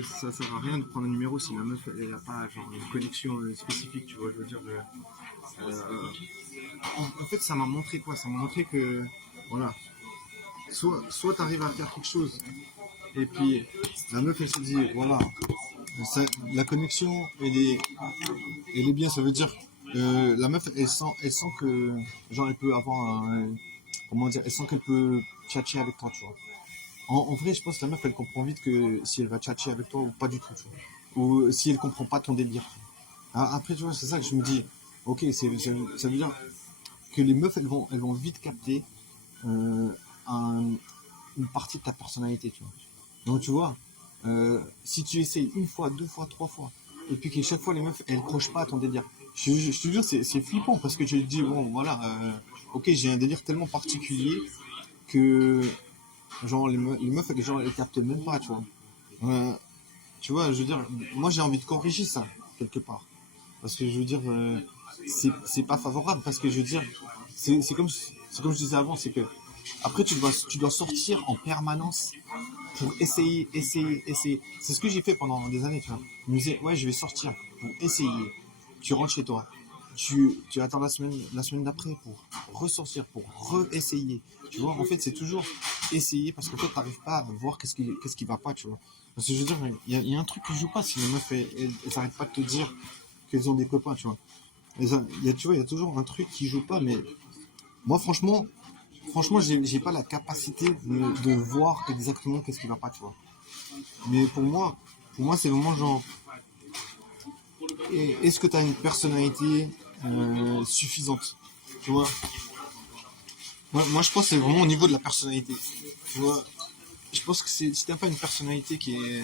Ça sert à rien de prendre un numéro si la meuf elle n'a pas genre une connexion spécifique, tu vois, je veux dire. En fait, ça m'a montré quoi? Ça m'a montré que, voilà, soit tu arrives à faire quelque chose, et puis la meuf elle se dit, voilà, la connexion elle est bien, ça veut dire la meuf elle sent que, genre, elle peut avoir comment dire, elle sent qu'elle peut tchatcher avec toi, tu vois. En vrai, je pense que la meuf, elle comprend vite que si elle va tchatcher avec toi ou pas du tout, tu vois. Ou si elle comprend pas ton délire. Après, tu vois, c'est ça que je me dis. Ok, ça veut dire que les meufs, elles vont vite capter euh, une partie de ta personnalité, tu vois. Donc, tu vois, si tu essayes une fois, deux fois, trois fois, et puis que chaque fois, les meufs, elles crochent pas à ton délire. Je te jure, c'est flippant parce que tu te dis, bon, voilà, ok, j'ai un délire tellement particulier que genre les meufs genre elles captent même pas, tu vois. Tu vois, je veux dire, moi j'ai envie de corriger ça quelque part parce que je veux dire c'est pas favorable parce que je veux dire c'est comme je disais avant, c'est que après tu dois sortir en permanence pour essayer. C'est ce que j'ai fait pendant des années, tu vois. Je me disais ouais, je vais sortir pour essayer. Tu rentres chez toi, tu attends la semaine d'après pour ressortir, pour re-essayer. Tu vois, en fait, c'est toujours essayer parce que toi, tu n'arrives pas à voir qu'est-ce qui va pas, tu vois. Parce que je veux dire, il y a un truc qui joue pas si les meufs, elles n'arrêtent pas de te dire qu'elles ont des copains, tu vois. Tu vois, il y a toujours un truc qui joue pas, mais moi, franchement, j'ai pas la capacité de voir exactement qu'est-ce qui va pas, tu vois. Mais pour moi, c'est vraiment genre, est-ce que tu as une personnalité suffisante, tu vois. Moi, je pense que c'est vraiment au niveau de la personnalité, tu vois. Je pense que si t'as pas une personnalité qui est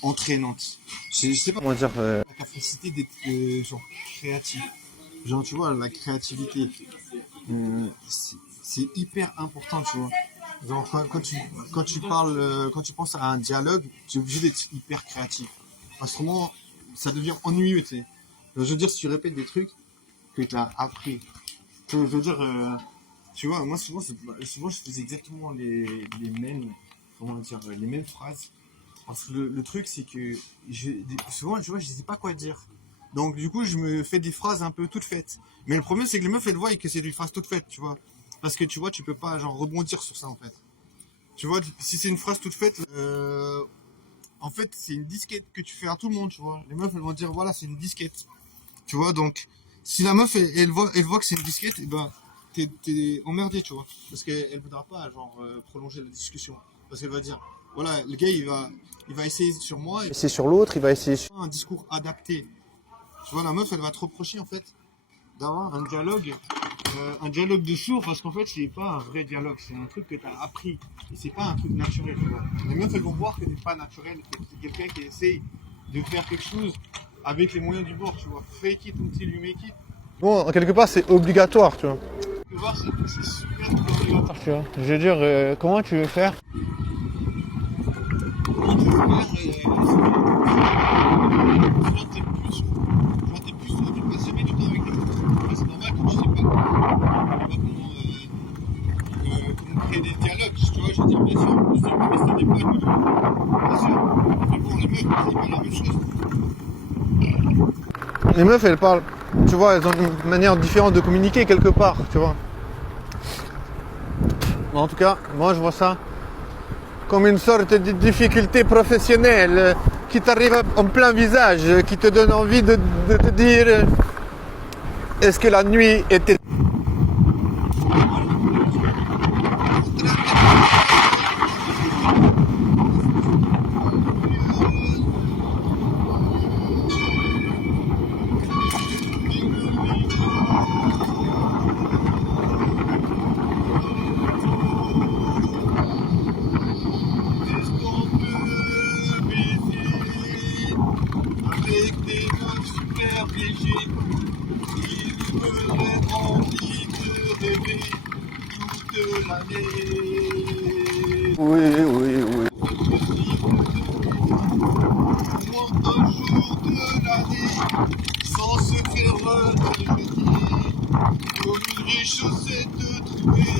entraînante, je sais pas comment dire, la capacité d'être genre créatif, genre tu vois la créativité, c'est hyper important, tu vois. Genre quand tu parles, quand tu penses à un dialogue, tu es obligé d'être hyper créatif. Autrement, ça devient ennuyeux, tu sais. Je veux dire, si tu répètes des trucs que tu as appris, je veux dire, tu vois, moi souvent je faisais exactement les mêmes, comment dire, les mêmes phrases. Parce que le truc, c'est que souvent, tu vois, je sais pas quoi dire. Donc, du coup, je me fais des phrases un peu toutes faites. Mais le problème, c'est que les meufs, elles voient que c'est des phrases toutes faites, tu vois. Parce que, tu vois, tu peux pas, genre, rebondir sur ça, en fait. Tu vois, si c'est une phrase toute faite, en fait, c'est une disquette que tu fais à tout le monde, tu vois. Les meufs, elles vont dire, voilà, c'est une disquette. Tu vois, donc, si la meuf, elle voit que c'est une disquette, et ben, t'es emmerdé, tu vois. Parce qu'elle voudra pas, genre, prolonger la discussion. Parce qu'elle va dire, voilà, le gars, il va essayer sur moi. Essayer sur l'autre, il va essayer sur... Un discours adapté. Tu vois, la meuf, elle va te reprocher, en fait, d'avoir un dialogue de sourd, parce qu'en fait, c'est pas un vrai dialogue, c'est un truc que tu as appris. Et c'est pas un truc naturel, tu vois. Les meufs, elles vont voir que t'es pas naturel, que c'est quelqu'un qui essaye de faire quelque chose avec les moyens du bord, tu vois. Fake it until you make it. Bon, quelque part, c'est obligatoire, tu vois. Tu vois, c'est super obligatoire. Tu vois. Je veux dire, comment tu veux faire? Comment tu veux faire, soit t'es plus, soit tu passes jamais du temps avec les gens. C'est normal que tu sais pas comment créer des dialogues, tu vois, je veux dire, bien sûr, mais c'est des potes, bien sûr. Mais bon, les meufs, c'est pas la même chose. Les meufs, elles parlent, tu vois, elles ont une manière différente de communiquer quelque part, tu vois. Bon, en tout cas, moi, je vois ça comme une sorte de difficulté professionnelle qui t'arrive en plein visage, qui te donne envie de te dire est-ce que la nuit était... Avec des mots super légers, il me donne envie de rêver toute l'année. Oui, oui, oui. Au moins un jour de l'année, sans se faire regretter, comme une vraie chaussette trouée.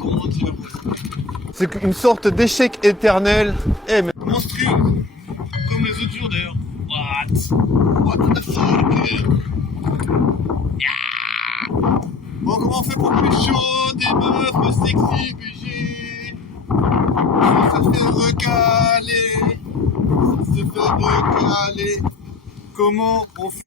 Comment dire? C'est une sorte d'échec éternel. Eh, mais... Monstrueux. Comme les autres jours d'ailleurs. What the fuck? Bon, comment on fait pour pécho des meufs sexy, BG? Ça se fait recaler. Ça se fait recaler. Comment on fait?